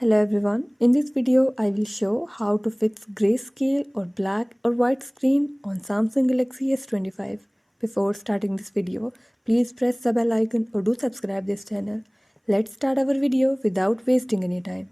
Hello everyone, in this video I will show how to fix grayscale or black or white screen on Samsung Galaxy S25. Before starting this video, please press the bell icon or do subscribe this channel. Let's start our video without wasting any time.